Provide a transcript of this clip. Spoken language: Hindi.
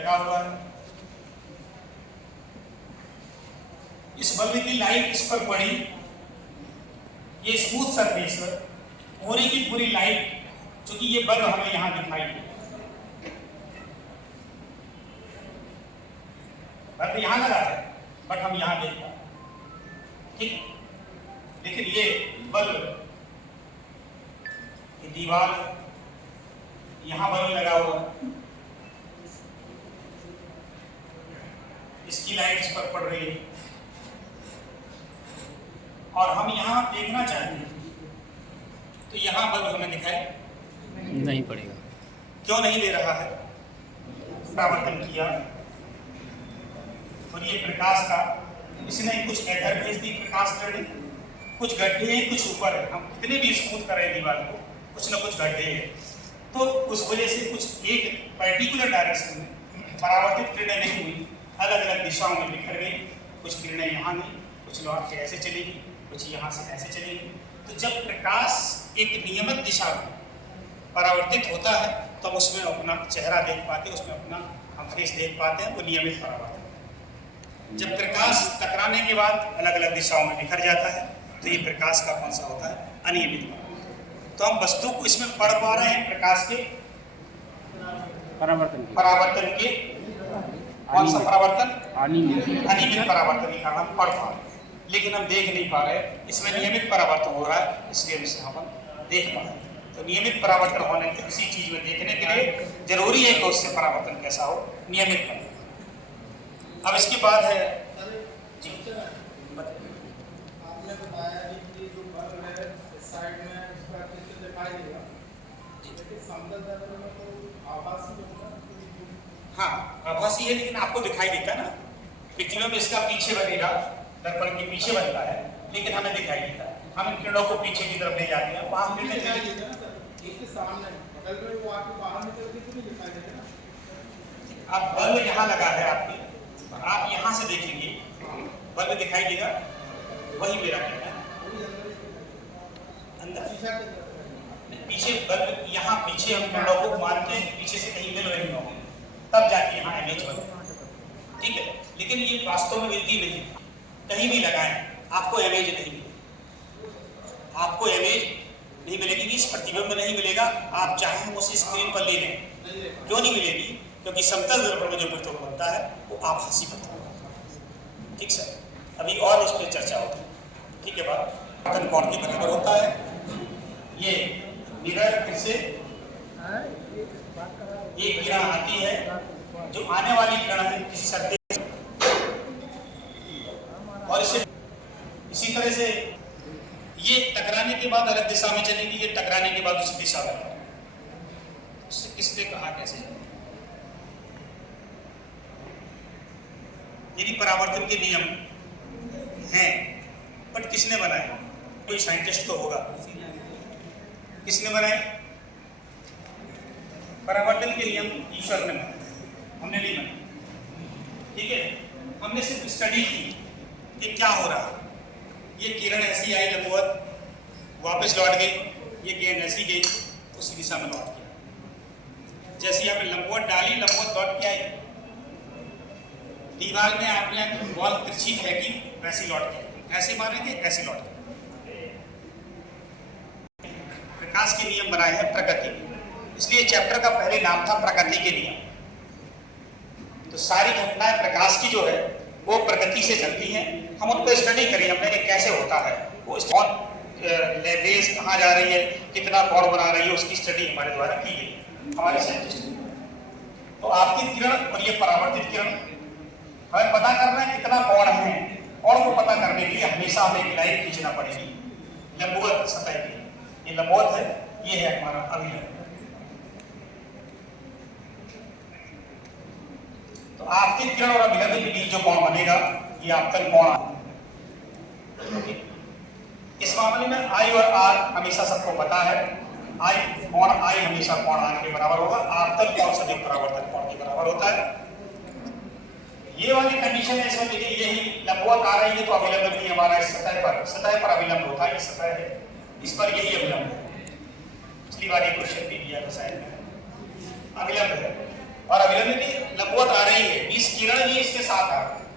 लगा हुआ है। इस बल्ब की लाइट इस पर पड़ी, ये स्मूथ सरफेस पर पूरी की पूरी लाइट, चूंकि ये बल्ब हमें यहां दिखाई दे, बल्ब यहां लगा है बट हम यहां देख पाए, ठीक। लेकिन ये बल्ब, ये दीवार, यहां बल्ब लगा हुआ है, इसकी लाइट इस पर पड़ रही है और हम यहां देखना चाहते हैं तो यहां बल्ब हमें दिखाई नहीं पड़ेगा। क्यों नहीं दे रहा है? परावर्तन किया और ये प्रकाश का, इसने कुछ इधर भेज दी प्रकाश किरणें, कुछ गड्ढे हैं, कुछ ऊपर है। हम कितने भी स्मूथ कर रहे हैं दीवार को, कुछ ना कुछ गड्ढे हैं, तो उस वजह से कुछ एक पर्टिकुलर डायरेक्शन में परावर्तित किरणें नहीं हुई, अलग अलग दिशाओं में बिखर गई। कुछ किरणें यहाँ गई, कुछ लौट के ऐसे चलेगी, कुछ यहाँ से ऐसे चलेगी। तो जब प्रकाश एक नियमित दिशा में परावर्तित होता है तो हम उसमें अपना चेहरा देख पाते हैं, उसमें अपना हम फेस देख पाते हैं, वो नियमित परावर्तन। जब प्रकाश टकराने के बाद अलग अलग दिशाओं में बिखर जाता है तो ये प्रकाश का कौन सा होता है? अनियमित। तो हम वस्तु को इसमें पढ़ पा रहे हैं प्रकाश के परावर्तन के कौन सा परावर्तन? अनियमित परावर्तन का हम पढ़ पा रहे हैं, लेकिन हम देख नहीं पा रहे। इसमें नियमित परावर्तन हो रहा है, इसलिए हम देख पा रहे हैं। तो नियमित परावर्तन होने के किसी चीज में देखने के लिए जरूरी है कि उससे परावर्तन कैसा हो? नियमित परावर्तन। अब इसके बाद है जी, आपने बताया कि जो बल्ब है इस साइड में उसका चित्र दिखाई देगा, लेकिन समतल दर्पण में तो आभासी होगा। हाँ आभासी है, लेकिन आपको दिखाई देता ना। पिछले में इसका पीछे बनेगा, दर्पण के पीछे बनता है, लेकिन हमें दिखाई देता है। हम इन किरणों को पीछे की तरफ ले जाते हैं, वहां दिखाई देगा ना सर, इसके सामने बगल में वो आके बाहर निकल के तो नहीं दिखाई देगा ना। अब बल्ब यहाँ लगा है आपके, आप यहाँ से देखेंगे बल्ब दिखाई देगा, वही मेरा कहना है। अंदर पीछे बल्ब, यहाँ पीछे हम किरणों को मानते हैं पीछे से कहीं मिल रही होंगी, तब जाके यहाँ इमेज बने, ठीक है। लेकिन ये वास्तव में मिलती नहीं, कहीं भी लगाएं आपको इमेज नहीं मिलेगी, आपको इमेज नहीं मिलेगी, इस प्रतिबिंब नहीं मिलेगा। आप चाहे हम उसे स्क्रीन पर ले लें, क्यों नहीं मिलेगी? क्योंकि समतल दर्पण में जो प्रतिबिंब बनता है वो आभासी प्रतिबिंब। ठीक सर, अभी और इस पर चर्चा होगी, ठीक है। बात कोण के बराबर होता है। ये मिरर फिर से ये किरण आती है, जो आने वाली किरण है किसी सरफेस, और इसी तरह से ये टकराने के बाद अलग दिशा में चलेगी, ये टकराने के बाद उसी दिशा में, उससे किसने कहा कैसे? यदि परावर्तन के नियम हैं, बट किसने बनाए? कोई साइंटिस्ट तो होगा। किसने बनाए? परावर्तन के नियम ईश्वर ने बनाए, हमने नहीं बनाए, ठीक है। हमने सिर्फ स्टडी की कि क्या हो रहा है। ये किरण ऐसी आई लंबवत, वापस लौट गई, ये किरण ऐसी गई, उसी दिशा में लौट गया। जैसे आपने लंबवत डाली, लंबवत लौट के आई। दीवार में आपने बॉल तिरछी फेंकी, वैसी लौट के, ऐसे मारेंगे ऐसे लौट के। प्रकाश के नियम बनाए हैं प्रकृति, इसलिए चैप्टर का पहले नाम था प्रकृति के नियम। तो सारी घटनाएं प्रकाश की जो है वो प्रकृति से चलती हैं। हम उनको स्टडी करें हमने कि कैसे होता है, वो रेस कहाँ जा रही है, कितना कोण बना रही है, उसकी स्टडी हमारे द्वारा की गई, हमारे साइंटिस्ट। तो आपकी किरण और ये परावर्तित किरण, हमें पता करना है कितना कोण है। कोण को पता करने के लिए हमेशा हमें एक लाइन खींचना पड़ेगी लंबवत सतह की। ये लंबवत है, ये है हमारा अभिलंब। तो आपकी किरण और अभिलंब के बीच जो कोण बनेगा ये आपतन कोण। इस मामले में आई और आर हमेशा सबको पता है, आई कोण आई हमेशा कोण आर के बराबर होगा। आपतन कोण सदिश परावर्तन कोण के बराबर होता है। ये वाली कंडीशन है, इसमें देखिए यही लंबवत आ रही है तो अभिलंब भी हमारा इस सतह पर अभिलंब होता है। ये सतह है, इस पर यही अभिलंब है। पिछली बार ये क्वेश्चन भी दिया था शायद, अभिलंब है। और अविलंब भी लंबवत आ रही है, 20 किरण भी इसके साथ आ रही है।